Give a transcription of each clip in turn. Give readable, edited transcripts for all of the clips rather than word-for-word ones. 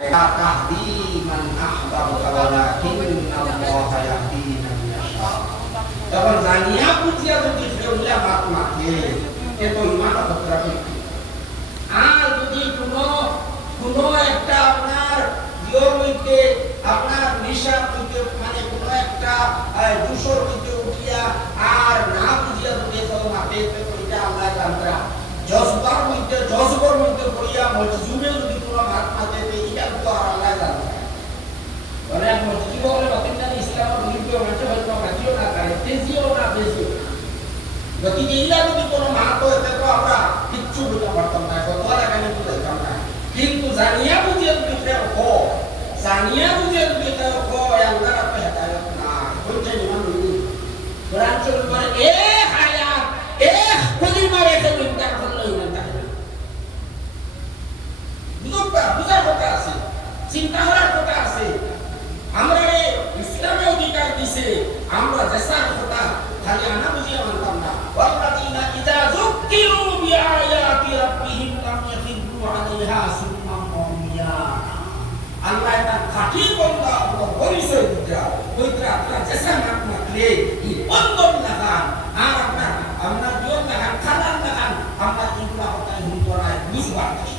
tahdi man ahbabta walakinna Allah yahdi man yasha। তখন জানিয়া বুঝিয়া যদি ফেউলা মাত মাখে এ তো ইমান হত্যা করবে। আর যদি কোনো একটা আপনার ইয়োর মধ্যে আপনার নেশার মধ্যে মানে কোনো একটা দূষর মধ্যে উঠিয়া আর না বুঝিয়া যদি মাঠে এটা আল্লাহ জানতা জজবর মধ্যে পড়িয়া মসজিদে যদি কোনো মাত মাতে এটা তো আর আল্লাহ জানতা বলে মসজিদ বলে বাতিল ইসলামের বিরুদ্ধে মাঠে হয়তো মাটিও না করে তেজিও না বেশি যদি এইলা যদি কোনো মাত হইতে তো আমরা কিচ্ছু বুঝতে পারতাম না কত লাগানি বুঝতাম না। কিন্তু জানিয়া বুঝিয়ে তুমি ফের হো জানিয়া বুঝিয়ে তুমি ফের হো আল্লাহর আপনি হেদায়েত না বুঝছেন ইমান হইনি কোরআন শরীফ বলে এ হায়াত এ কলিমা রেখে ইনকার করলে ইমান থাকে বুঝার কথা আছে চিন্তা করার কথা আছে। আমরা ইসলামে অধিকার দিছে আমরা জেসার কথা খালি আনা বুঝিয়ে মানতাম না। ওয়াল্লাযিনা ইযা যুকিরু বিআয়াতি রাব্বিহিম লাম ইয়াখিরু আলাইহা সুম্মান মুমিয়া। আল্লাহ এটা খাঁটি বান্দা আমরা পরিচয় দিতা ওইটা আপনারা জেসা মানলে এই বন্ধন লাগান আর আপনার জীবন লাগান খানান লাগান আমরা এগুলা কথা হিন্দু নাই বুঝবার চেষ্টা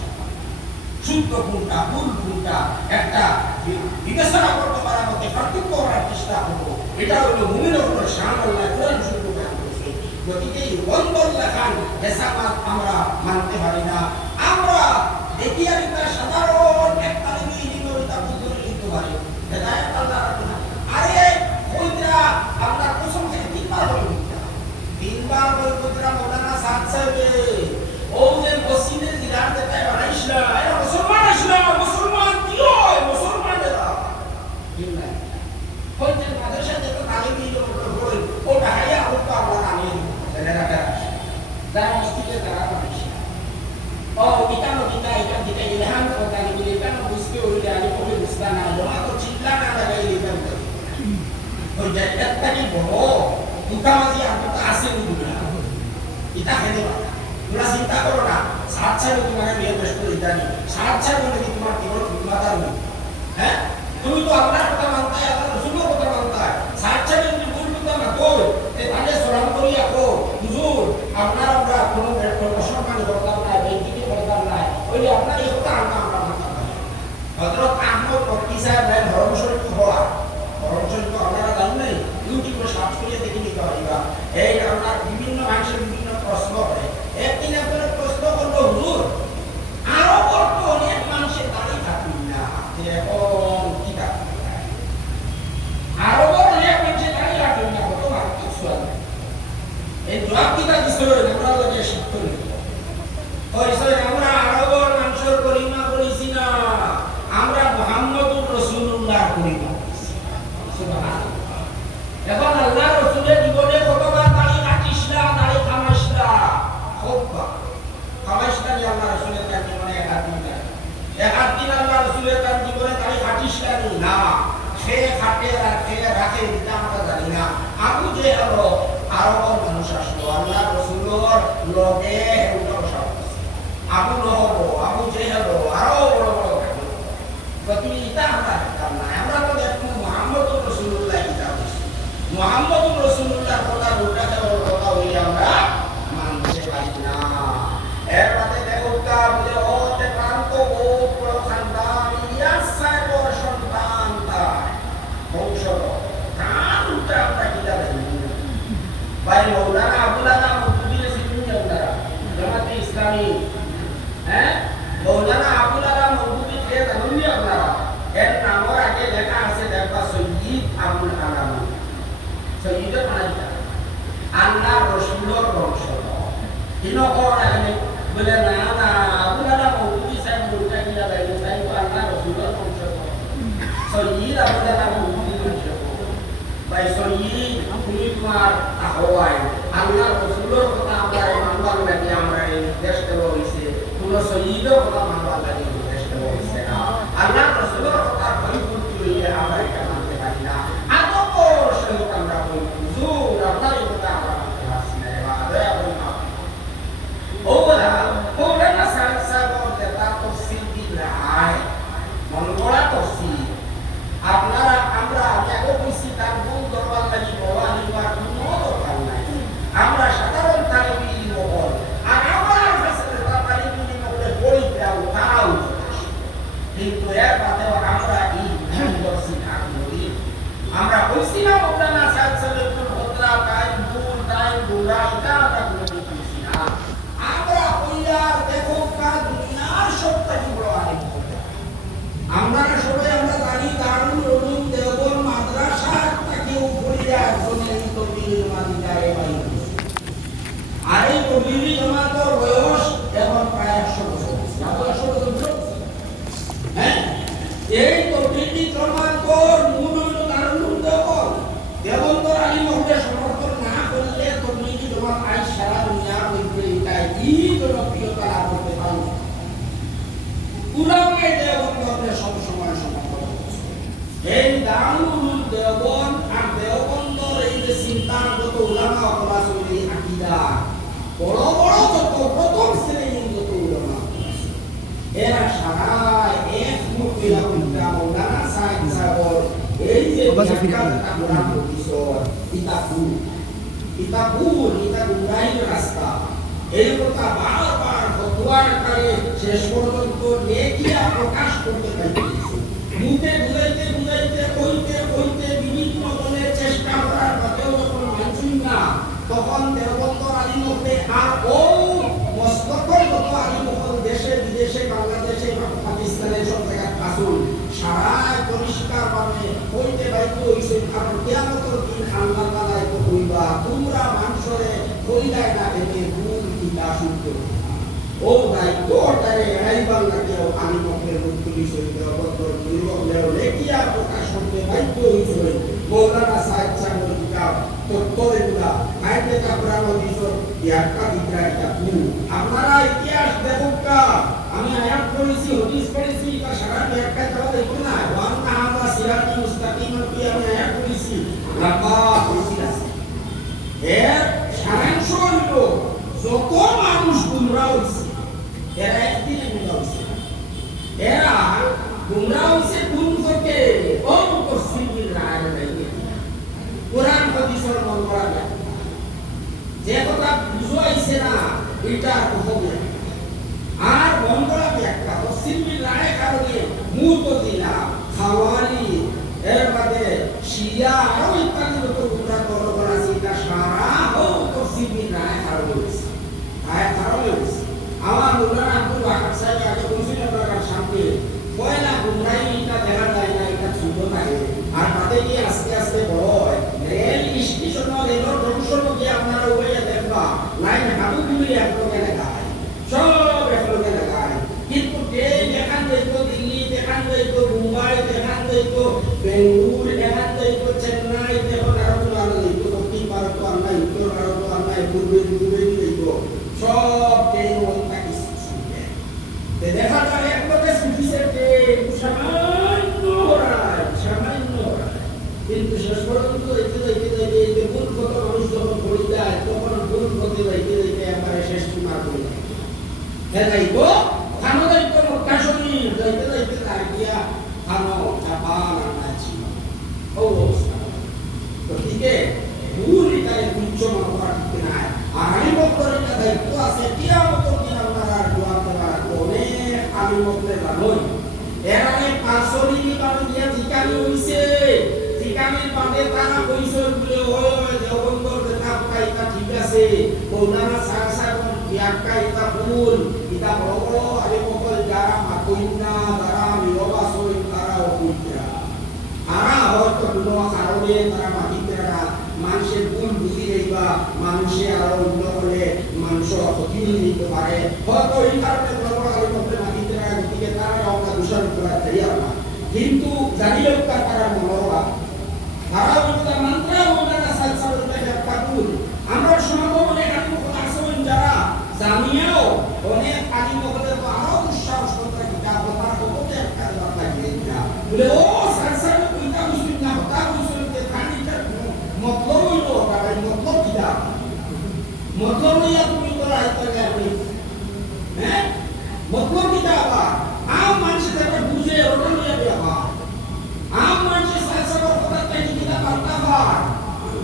শুদ্ধ কোনটা ভুল কোনটা একটা বিবেচনা করতে পারার মধ্যে পার্থক্য করার চেষ্টা করবো। এটা হলো মুমিনের উপর শান আল্লাহ কোরআন শুদ্ধ বয়ান করেছে। গতিকে এই বন্ধন লাগান হেসামাত আমরা মানতে পারি না। আমরা দেখি আর একটা সাধারণ একটা নিয়মিত বুঝতে লিখতে পারি হেদায়েত আল্লাহ রাখুন। আরে ওইটা আপনার প্রথম থেকে তিনবার বই পুত্রা মৌলানা সাদ সাহেবে ও যে বসিনে জিরার দেতে বানাইছলা এরা মুসলমান আসলা মুসলমান কি হয় মুসলমানেরা দিনা হইতে মাদ্রাসা যেতে তালিম দিল বল ও ঢাইয়া ওটা আমরা নামিয়ে দিব এরা কারা যারা মসজিদে তারা বানাইছে ও বিকানো এটা ইলহাম কথা কি বিকানো বুঝতে হইলে আগে কবে বুঝতা না জমা তো চিল্লা না লাগাই দিতাম ওই জায়গাটা কি বড় দুটামাজি আমরা আছে বুঝলা এটা হেদে তোমরা চিন্তা করো না সাত ছয় তোমাকে বিয়ে বেশ করে জানি সাত ছয় বলে কি তোমার কেবল মাতার নেই হ্যাঁ তুমি তো আপনার কথা মানতে হয় আপনার রসুলের কথা মানতে হয় সাত ছয় যদি ভুল করতাম না কই তাহলে সরাম করিয়া কো হুজুর আপনার আমরা কোনো অসম্মান করতাম না বেইজ্জতি করতাম না ওই আপনার এই কথা আমরা মানতাম না। হযরত আহমদ মক্কি সাহেব ভাই ধর্ম শরীফ হওয়া ধর্ম শরীফ আপনারা জানেন নাই ইউটিউবে সার্চ করে দেখে নিতে পারিবা। এই আপনার বিভিন্ন মানুষের বিভিন্ন প্রশ্ন হয় একদিন আপনার প্রশ্ন করলো হুজুর আরো বলতো অনেক মানুষের দাড়ি থাকবে না এখন কি থাকবে আরো অনেক মানুষের দাড়ি রাখবে না কত মারাত্মক সওয়াল এই জবাব কিটা দিছিল আমরা লগে শিখতে হইল ওই সই আমরা আরো মানুষের কলিমা বলিছি না আমরা মুহাম্মদুর রাসূলুল্লাহ কলিমা বলিছি সুবহানাল্লাহ। এখন আল্লাহ রাসূলের জীবনে কতবার দাড়ি কাটিসলা দাড়ি খামাসলা খুববা খামাসলা যে আল্লাহ রাসূলের তার জীবনে এক দিন আল্লাহ রাসূলের তার জীবনে দাড়ি কাটিসলা না সে খাটে আর সে রাখে এটা আমরা জানি না। আবু জেহেল আরো মানুষ আসলো আল্লাহ রাসূলের লগে উঠা বসা আবু লহব আবু জেহেল আরো বড় বড় গতি এটা আমরা জানতাম না। আমরা তো দেখো মুহাম্মদুর রাসূলুল্লাহ কিতাব মুহাম্মদুর রাসূলুল্লাহর কথা উল্টা দেওয়ার কথা হই আমরা মানতে পারি না। এর মধ্যে দেবতা বলে ও তে প্রান্ত ও বড় খানদান ইলিয়াস সাহেবের সন্তান তাই বংশধর কান উল্টা আমরা কিতাব ভাই মৌলানা আবুল আলাম মুফতি সিদ্দিক আপনারা জামাতে ইসলামী হ্যাঁ মৌলানা আবুল আলাম মুফতি কে জানেন আপনারা এর নামের আগে লেখা আছে দেখবা সৈয়দ আবুল আলাম সৈয়দের মানে আল্লাহ রসুলের বংশধর ইনকর আগে বলে না না আবুল আলাম মুফতি সাহেব বলতে গিয়া বাইরে তাই তো আল্লাহ রসুলের বংশধর সৈয়দ আবুল আলাম মুফতি বংশধর ভাই সৈয়দ তুমি তোমার আহ্বান আল্লাহ রসুলের কথা আমরা মানবার লাগে আমরা এই দেশ দেওয়া হয়েছে কোনো সৈয়দের কথা মানবার লাগে দেশ দেওয়া হয়েছে না। আল্লাহ রসুলের কথা ভয় করতে হইলে আমরা এটা মানতে পারি না। আদর সহিত আমরা বলি হুজুর আপনার এই কথা আমরা মানতে পারছি না এবার দয়া করে মাফ ও বলা মৌলানা সাহেব দেতা তো সিদ্দিক রায় মন কিন্তু এর বাদেও আমরা এই দর্শী থাকি আমরা বলছি না মৌলানা সাহেব সাহেবুল হদ্রা টাইম দুল টাইম দুরা এটা আমরা কোনো বলছি না আমরা কইলা দেখো কা দুনিয়ার সবথেকে বড় আলেম আমরা সবাই আমরা জানি দারুল উলুম দেওবন্দ মাদ্রাসা থেকে উপরিয়া একজনের তবির মাদিদারে বাই আর এই তবির জমাতের বয়স এখন প্রায় 100 বছর 100 বছর হ্যাঁ এই তবির জমাতের মূল হলো দারুল উলুম দেওবন্দ দেওবন্দের আলিম হতে সমর্থন না করলে তবির জমাত আই সারা দুনিয়ার মধ্যে এটাই জনপ্রিয়তা লাভ করতে পারবে উলামায়ে দেওবন্দের সব সময় সমর্থন এই দারুল উলুম দেওবন্দ আর দেওবন্দের এই যে চিন্তাগত উলামা অকবাসী আকীদা বড় বড় যত প্রথম শ্রেণীর যত উলামা এরা সারাই এক মুখিলা কুনটা মৌলানা সাহেব সাহেবর এই যে কোরআন পড়িছর এটা গুনাহের রাস্তা এই কথা বারবার ফতোয়ার কালে শেষ পর্যন্ত নেকিয়া প্রকাশ করতে পারতেছে মুখে বুঝাইতে বুঝাইতে কইতে বিভিন্ন দলের চেষ্টা করার পরেও যখন মানছেন না তখন দেওবন্দ আলিম হতে আর ও মস্তকর যত আলিম হল দেশে বিদেশে বাংলাদেশে পাকিস্তানের সব জায়গায় আসুন সারা পরিষ্কার ভাবে কইতে বাইতে হইছে কারণ কিয়ামতের দিন আল্লাহ তাআলা তো কইবা তোমরা মানুষরে কইলাই না দেখে ভুল কিতা শুদ্ধ ও দায়িত্বটারে আইবার লাগে আলিম হতে রূপলি সহিত অবতর নির্গলেও লেখিয়া প্রকাশ করতে বাধ্য হইছে মৌলানা সাহেব সাহেবের কিতাব তত্ত্বগুলা আইতে কাবরান দিছর ইয়াকা বিদ্রাইটা তু আপনারা ইতিহাস দেখুকা আমি আয়াত পড়েছি হাদিস পড়েছি এটা সারা ব্যাখ্যা দেওয়া দেখুন না ওয়ান হাযা সিরাতি মুস্তাকিম কি আমি আয়াত পড়েছি রাব্বা পড়েছি আছে এর সারাংশ হলো যত মানুষ গুমরাহ হইছে এরা একদিনে গুমরাহ হইছে এরা গুমরাহ হইছে কোন থেকে ও তফসিল রায় লাগে কোরআন হাদিসের মনগড়া না যে কথা বুঝাইছে না এটা হবে আর মনগড়া ব্যাখ্যা তফসিল রায় কারণে মুতাজিলা খাওয়ারি এর বাদে শিয়া আর ইত্যাদি যত গুমরাহ করা আছে এটা সারা ও তফসিল রায় কারণে হইছে আয় কারণে হইছে আমার মৌলানা আব্দুল ওয়াহাব সাহেব আগে বলছিলেন আপনার সামনে পয়লা গুমরাহি এটা দেখা যায় না এটা ছোট থাকে আর তাতে কি আস্তে আস্তে বড় হয় রেল স্টেশন রেলের জংশন গিয়ে আপনারা ওইয়া দেখবা লাইন হাবুগুলি একলগে লাগায় সব একলগে লাগায় কিন্তু ট্রেন এখান যাইতো দিল্লি এখান যাইতো মুম্বাই এখান যাইতো বেঙ্গুর এখান যাইতো চেন্নাই এখন আরো যাইতো দক্ষিণ ভারত আন্না উত্তর ভারত আন্না পূর্বে যাইতো সব ট্রেন ওইটা কিছু শুনবে দেখা যায় একলগে সুফিসে ট্রেন সামান্য কিন্তু শেষ পর্যন্ত যাইতে ভুল কত মানুষ যখন পড়ে যায় তখন ভুল পথে যাইতে একবারে শেষ সীমা করে যায় যাইতো খানো যাইতো মক্কা শরীফ যাইতে লাগিয়া খানো জাপান আনাচ্ছি ও অবস্থা তো ঠিক ভুল এটাই উচ্চ মানবা ঠিক নাই আর আমি বক্তব্য এটা দায়িত্ব আছে কিয়ামতের দিন আপনারা দোয়া করার অনেক আমি বক্তব্য জানোই এর অনেক পাঁচশরী বাড়ি দিয়া ঠিকানি হইছে ঠিকানির বাদে তারা কইছে বলে ওই দেওবন্দর দেখা কাইতা ঠিক আছে মৌলানা সাহেব ব্যাখ্যা এটা ভুল এটা বড় বড় আরে সকল যারা মাকইনা যারা নিরবাসই তারা অকুইতা তারা হয়তো কোনো কারণে তারা মাটিতেরা মানুষের ভুল বুঝি যাইবা মানুষে আরো অন্য হলে মানুষের ক্ষতি নিতে পারে হয়তো এই কারণে বড় বড় আরে সকল মাটিতেরা গতিকে তারা আমরা দূষণ করা তৈরি না কিন্তু জানিলেও তারা মনোভাব তারা বলতে মন্ত্র মৌলানা সাহেব সাহেবের ব্যাখ্যা ভুল আমরা সমাজ অনেক আলিম আছেন যারা জামিয়াও অনেক আলিম হলে তো আরো দুঃসাহস করতে কিতাব তারা কততে একটা কথা গিয়েছে বলে ও সাহেব সাহেব কইতা মুসলিম না হতা মুসলিম তে খানিটা মতলব হইলো তাই মতলব কিতাব মতলব নিয়া তুমি তোরা আইতা যাবে হ্যাঁ মতলব কিতাব আম মানুষ যেটা বুঝে ওটা নিয়ে যাবা আম মানুষ সাহেব সাহেব কথা তাই কিতাব আনতা হয়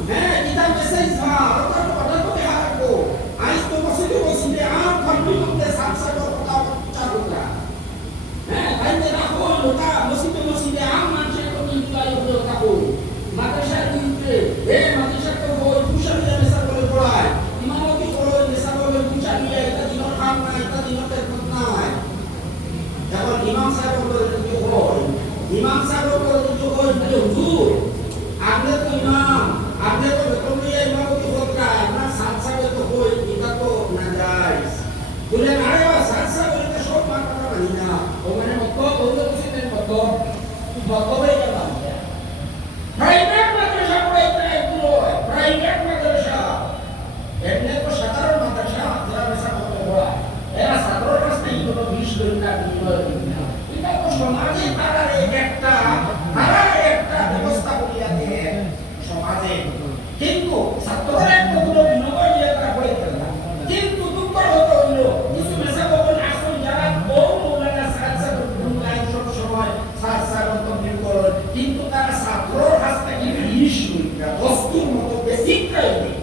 হ্যাঁ কিতাব মেসেজ হয় ওটা ওটা তো হারবো আজ তো বসে আম ফান্ডি মধ্যে সাহেব সাহেব কথা চালু করা হ্যাঁ তাই না রাখো বকবে গেলাম প্রাইভেট মাদ্রাসা পড়াইতে এগুলো প্রাইভেট মাদ্রাসা এমনি তো সাধারণ মাদ্রাসা যারা বেসা করতে পড়া এরা সাধারণ রাস্তায় কোনো বিষ করি না বিনিময় করি না এটা তো সমাজে তারা একটা ব্যবস্থা করিয়া দেয় সমাজে কিন্তু ছাত্ররা একটা কোনো বিনিময় দিয়ে তারা পড়াইতে না কিন্তু দুঃখের হতে হইল কিছু বেসা করবেন আসল যারা বহু মৌলানা সাহায্য করবেন সব সময় সাহায্য কমপ্লিট করেন কিন্তু তারা ছাত্রর কাছ থেকে বিষ করিয়া বস্তুর মতো বেসিক ট্রাইনিং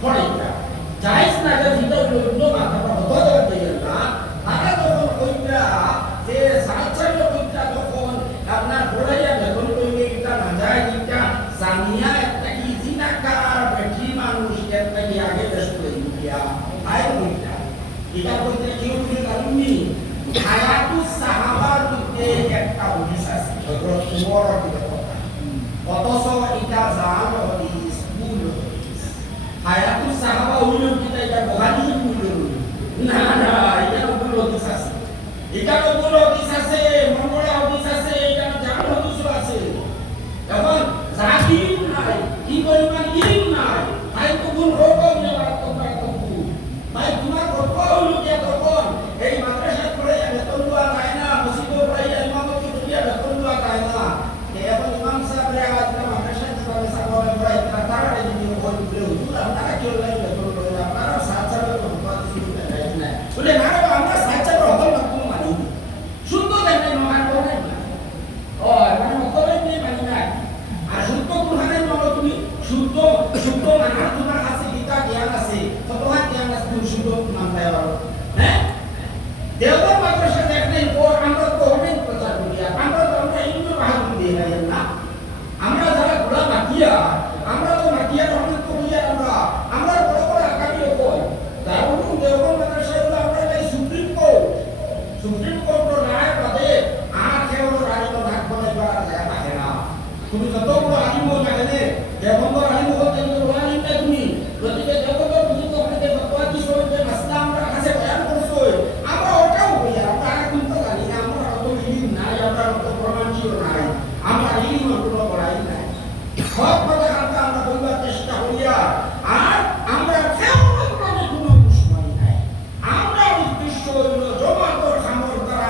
পড়াইতা জায়েজ না যে ভিতর অন্য মাথা হতো দেন না তারা যখন কইরা যে সাহায্য কইরা তখন আপনার পড়াইয়া বেতন কইলে এটা না যায় এটা জানিয়া একটা কি জিনাকার বেটি মানুষ একটা কি আগে বেশ করে দিয়া আয় কইরা এটা কইতে কেউ কি জানেননি হায়াতুস সাহাবার মধ্যে একটা হাদিস আছে হযরত উমর রাদিয়াল্লাহু অথচ এটা জাল হাদিস ভুল হাদিস হায়াতুস সাহাবা হইল কিনা এটা বুখারী ভুল না না এটা ভুল হাদিস আছে এটা ভুল হাদিস আছে মঙ্গলা হাদিস আছে এটা জাল হাদিস আছে এখন জাকির নাই কি পরিমাণ ইলম নাই তাই তো ভুল হবে না তোমরা তো ভুল ভাই তোমার গল্প হলো কি তখন এই মাদ্রাসা পড়ে বেতন দেওয়া যায় না মসজিদে পড়ে ইমামতি করিয়া বেতন দেওয়া যায় না এখন ইমাম সাহেব আওয়াজ করে মাদ্রাসা যেভাবে সামনে পড়ে তারা যদি বল বলে হুজুর আপনারা কি লাগে বেতন করে আপনারা সাত সালের কথা শুরু করে না বলে না রে আমরা সাত সালের হতো না তুমি মানি শুদ্ধ দেখে মহান করে না ও মানে মতলব নেই মানি না আর শুদ্ধ কুরআনের মানো তুমি শুদ্ধ শুদ্ধ মানার তোমার কাছে গীতা জ্ঞান আছে তো তোমার জ্ঞান আছে তুমি শুদ্ধ মানতে পারো হ্যাঁ দেওবন্দ মাদ্রাসা দেখলেন ও আমরা তো অনেক প্রচার করি আমরা তো আমরা ইন্দু বাহাদুর দিয়ে না আমরা যারা গোড়া মাটিয়া আমরা তো মাটিয়ার অনেক করিয়া আমরা বড় বড় আকামী কই দারুণ দেওবন্দ মাদ্রাসা হলো আমরা এই সুপ্রিম কোর্টের রায় বাদে আর কেউ রাজনীতি নাক বলাইবার জায়গা থাকে না তুমি যত বড় আলিম হও না কেন দেওবন্দ আলিম হতে বড় আলিম না তুমি গতিকে দেওবন্দ তুমি তো আপনাদের ফতোয়া কি সরতে মাসলা আমরা কাছে বয়ান করছো আমরা ওটাও বলি আমরা কিন্তু জানি না আমরা অত ইলম নাই আমরা অত প্রমাণশীল নাই আমরা ইলম কোনো পড়াই নাই সব কথা আমরা বলবার চেষ্টা করিয়া আর আমরা কেউ কোনো দুশ্মনী নাই আমরা উদ্দেশ্য হইল জমাতর খামর দ্বারা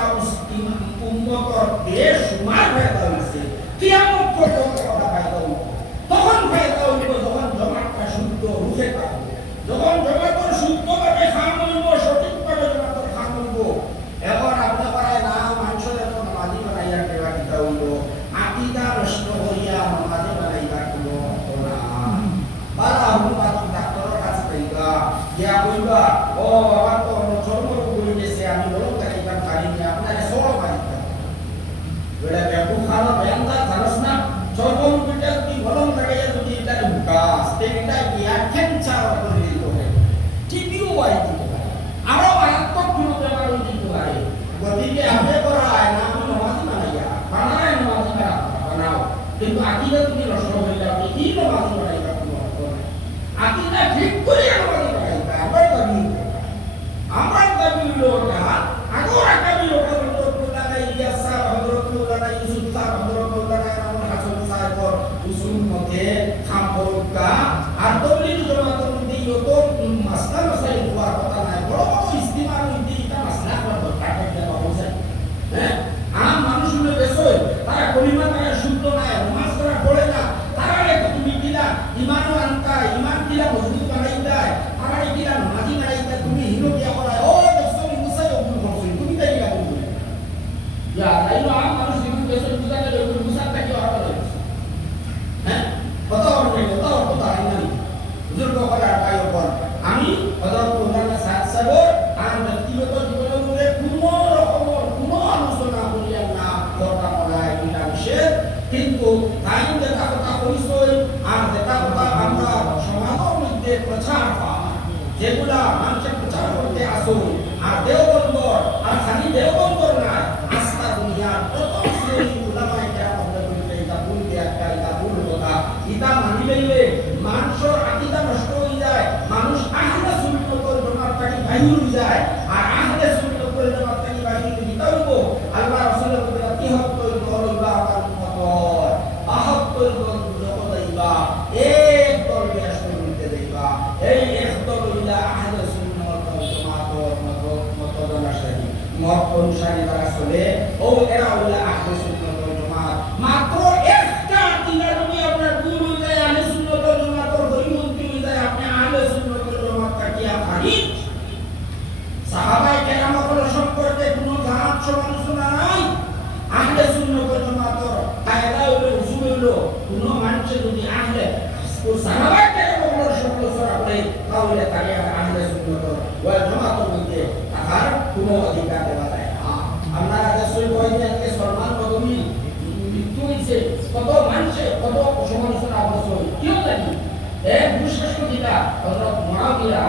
উম্মতর দেশ সুমার ফায়দা হয়েছে কিয়ামত পর্যন্ত ওটা ফায়দা হইব তখন ফায়দা হইব যখন জমাতটা শুদ্ধ রূপে থাকবে যখন জমাতর শুদ্ধভাবে খাম হইব সঠিকভাবে জমাতর খাম হইব এখন আপনি পারায় না মানুষের এখন নামাজি বানাইয়া কেবা দিতে হইব আকিদা নষ্ট হইয়া নামাজি বানাইবা কোনো হতো না বালা হুকুমাত ডাক্তারের কাছে পাইবা ইয়া কইবা ও আমার তো চর্ম রোগ হয়ে গেছে আমি বলম তাইবা পারিনি আপনারে সরল পারিতা বেড়া ব্যাপক খাওয়া ব্যায়ামটা জানোস না চর্ম রোগটা কি বলম লাগাইয়া যদি এটা ঢুকাস এটা কি ক্যান্সার করে দিতে হবে টিবিও হয় দিতে পারে আরো মারাত্মক কোনো বেমার দিতে পারে গতিকে আপনি করায় না আমি নামাজি বানাইয়া বানায় নামাজি বানাও কিন্তু আকিদা তুমি নষ্ট হয়ে যাও কি নামাজি বানাইবা কোনো অর্থ নাই আকিদা ঠিক করে নামাজি বানাইবা আমার দাবি হলো আগর আগামী হযরতুল্লাহ ইলিয়াস সাহেব হযরতুল্লাহ ইউসুফ সাহেব হযরতুল্লাহ রামুল হাসান সাহেব উসুল মধ্যে খামরুকা আর তবলিগ জামাতের মধ্যে যত মাসলা মাসাইল হওয়ার কথা নাই বড় বড় ইস্তিমার মধ্যে এটা মাসলা হওয়ার দরকার থাকে না বুঝছেন হ্যাঁ আম মানুষ হলো বেসই তারা কলিমা তারা শুদ্ধ নাই নামাজ তারা পড়ে না তারা তো তুমি কিলা ঈমান আনতা ঈমান কিলা মজবুত বানাই দেয় তারা কিলা নামাজি বানাই দেয় তুমি হিনো দিয়া করা ও দেখছো মুসাই অবুল করছিস তুমি তাই কিলা বলছো ইয়া তাইলো আম মানুষ দিন বেসই বুঝা গেল মুসা তাকে হওয়া হ্যাঁ কথা কথা আইনা বুজুর্গ করা পাই ওপর আমি হযরতুল্লাহ সাহেব আর ব্যক্তিগত জীবনের মধ্যে কোনো রকমের কোনো আলোচনা করিয়া না কথা বলায় এটা নিষেধ কিন্তু তাই দেখা কথা কইছই আর দেখা কথা আমরা সমাজের মধ্যে প্রচার পাই যেগুলা মানুষের প্রচার করতে আসো আর দেওবন্দ আর খালি দেওবন্দ না আস্থা দুনিয়ার প্রথম শ্রেণী উলামায়ে কেরাম বলতে এটা ভুল একটা এটা ভুল কথা এটা মানি লইলে মানুষের আকীদা নষ্ট হয়ে যায় মানুষ আহলে সুন্নাতের জামাত থেকে বাইরে হয়ে যায় আর আহলে সুন্নাতের জামাত থেকে বাইরে হইতে হইব আল্লাহ রাসূলের কথা কি হবে সাহাবাকে কখনো সমালোচনা করে তাহলে তাকে আহলে সুন্নাত ওয়াল জামাতের মধ্যে থাকার কোনো অধিকার দেওয়া যায় না। আপনারা দেশের বৈজ্ঞানিক সলমান বদমি মৃত্যু হয়েছে, কত মানুষে কত সমালোচনা অবশ্য কেউ জানি দুঃশাসন দিকা হযরত মুআবিয়া